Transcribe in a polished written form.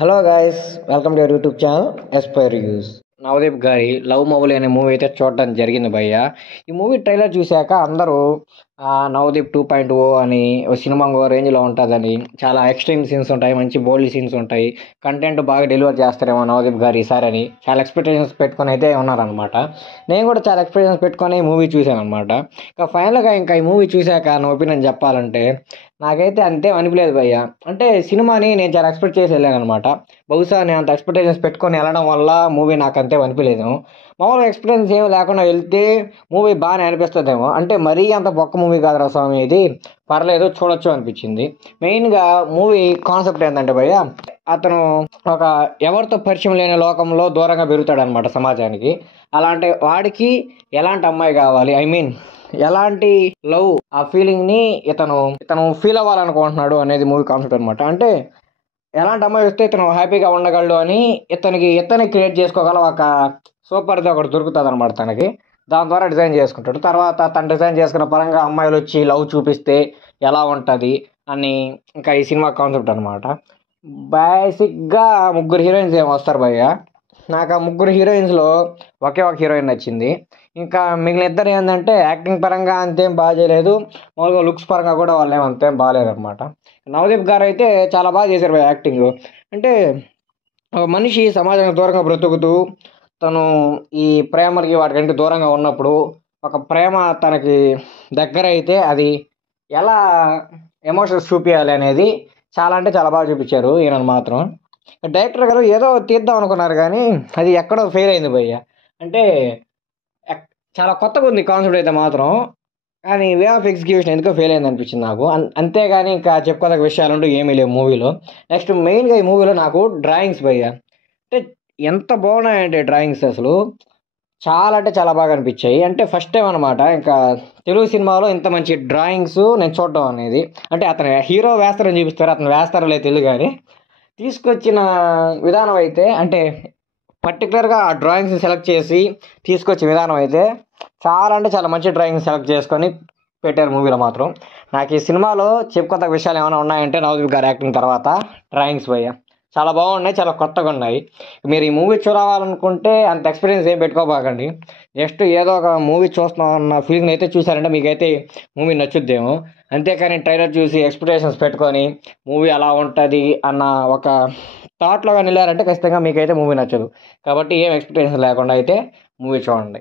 Hello guys, welcome to your YouTube channel Aspire reviews. Navdeep గారి love Mouli అనే movie అయితే చూడడం జరిగింది భయ్య. ఈ మూవీ ట్రైలర్ చూశాక అందరూ నవదీప్ 2.0 అని ఓ సినిమా ఇంకో రేంజ్లో ఉంటుందని, చాలా ఎక్స్ట్రీమ్ సీన్స్ ఉంటాయి, మంచి బోల్డ్ సీన్స్ ఉంటాయి, కంటెంట్ బాగా డెలివర్ చేస్తారేమో నవదీప్ గారు ఈసారి అని చాలా ఎక్స్పెక్టేషన్స్ పెట్టుకొని అయితే ఉన్నారనమాట. నేను కూడా చాలా ఎక్స్పెక్టేషన్స్ పెట్టుకొని ఈ మూవీ చూశాను అనమాట. ఇంకా ఫైనల్గా ఇంకా ఈ మూవీ చూశాక నా ఒపీనియన్ చెప్పాలంటే నాకైతే అంతే అనిపించలేదు భయ్య. అంటే సినిమాని నేను చాలా ఎక్స్పెక్ట్ చేసి వెళ్ళాను అనమాట. బహుశా నేను అంత ఎక్స్పెక్టేషన్స్ పెట్టుకొని వెళ్ళడం వల్ల మూవీ నాకు అంతే అనిపించలేదు. మామూలుగా ఎక్స్పీరియన్స్ ఏమి లేకుండా వెళ్తే మూవీ బాగానే అనిపిస్తుందేమో. అంటే మరీ అంత బొక్క మూవీ కాదురా స్వామి, ఇది పర్లేదు చూడొచ్చు అనిపించింది. మెయిన్గా మూవీ కాన్సెప్ట్ ఏంటంటే భయ్య, అతను ఒక ఎవరితో పరిచయం లేని లోకంలో దూరంగా పెరుగుతాడు అనమాట సమాజానికి. అలాంటి వాడికి ఎలాంటి అమ్మాయి కావాలి, ఐ మీన్ ఎలాంటి లవ్, ఆ ఫీలింగ్ని ఇతను ఫీల్ అవ్వాలనుకుంటున్నాడు అనేది మూవీ కాన్సెప్ట్ అనమాట. అంటే ఎలాంటి అమ్మాయి వస్తే ఇతను హ్యాపీగా ఉండగలడు అని ఇతని క్రియేట్ చేసుకోగల ఒక సూపర్ది ఒకటి దొరుకుతుంది అనమాట తనకి. దాని ద్వారా డిజైన్ చేసుకుంటాడు. తర్వాత తను డిజైన్ చేసుకున్న పరంగా అమ్మాయిలు వచ్చి లవ్ చూపిస్తే ఎలా ఉంటుంది అని ఇంకా ఈ సినిమా కాన్సెప్ట్ అనమాట. బేసిక్గా ముగ్గురు హీరోయిన్స్ ఏమో వస్తారు భయ్య. నాకు ఆ ముగ్గురు హీరోయిన్స్లో ఒకే ఒక హీరోయిన్ నచ్చింది. ఇంకా మిగిలిన ఇద్దరు ఏంటంటే యాక్టింగ్ పరంగా అంతేం బాగా చేయలేదు, మామూలుగా లుక్స్ పరంగా కూడా వాళ్ళు అంతేం బాగాలేదు అనమాట. నవదీప్ గారు అయితే చాలా బాగా చేశారు భయ్య యాక్టింగ్. అంటే ఒక మనిషి సమాజానికి దూరంగా బ్రతుకుతూ తను ఈ ప్రేమకి వాటికంటే దూరంగా ఉన్నప్పుడు ఒక ప్రేమ తనకి దగ్గర అయితే అది ఎలా ఎమోషన్స్ చూపించాలి అనేది చాలా అంటే చాలా బాగా చూపించారు ఈయన మాత్రం. డైరెక్టర్ గారు ఏదో తీద్దాం అనుకున్నారు కానీ అది ఎక్కడో ఫెయిల్ అయింది భయ్య. అంటే చాలా కొత్తగా ఉంది కాన్సెప్ట్ అయితే మాత్రం, కానీ వే ఆఫ్ ఎగ్జిక్యూషన్ ఎందుకో ఫెయిల్ అయింది అనిపించింది నాకు. అంతేగాని ఇంకా చెప్పుకోదగ్గ విషయాలంటూ ఏమీ లేవు మూవీలో. నెక్స్ట్ మెయిన్గా ఈ మూవీలో నాకు డ్రాయింగ్స్ భయ్య, అంటే ఎంత బాగున్నాయంటే డ్రాయింగ్స్ అసలు చాలా అంటే చాలా బాగా అనిపించాయి. అంటే ఫస్ట్ టైం అనమాట ఇంకా తెలుగు సినిమాలో ఇంత మంచి డ్రాయింగ్స్ నేను చూడడం అనేది. అంటే అతను హీరో వేస్తారని చూపిస్తారు, అతను వేస్తారో లేదు తెలియదు కానీ తీసుకొచ్చిన విధానం అయితే, అంటే పర్టికులర్గా ఆ డ్రాయింగ్స్ సెలెక్ట్ చేసి తీసుకొచ్చే విధానం అయితే చాలా అంటే చాలా మంచి డ్రాయింగ్ సెలెక్ట్ చేసుకొని పెట్టారు మూవీలో మాత్రం. నాకు ఈ సినిమాలో చెప్పుకోదగ్గ విషయాలు ఏమైనా ఉన్నాయంటే నవదీప్ గారి యాక్టింగ్ తర్వాత డ్రాయింగ్స్ భయ్య చాలా బాగున్నాయి, చాలా కొత్తగా ఉన్నాయి. మీరు ఈ మూవీ చూడాలనుకుంటే అంత ఎక్స్పీరియన్స్ ఏం పెట్టుకోబాకండి. జస్ట్ ఏదో ఒక మూవీ చూస్తున్నాం అన్న ఫీలింగ్ అయితే చూసారంటే మీకైతే మూవీ నచ్చుద్దేమో. అంతేకాని ట్రైలర్ చూసి ఎక్స్పెక్టేషన్స్ పెట్టుకొని మూవీ అలా ఉంటుంది అన్న ఒక థాట్లో కానీ వెళ్ళారంటే ఖచ్చితంగా మీకైతే మూవీ నచ్చదు. కాబట్టి ఏం ఎక్స్పెక్టేషన్స్ లేకుండా అయితే మూవీ చూడండి.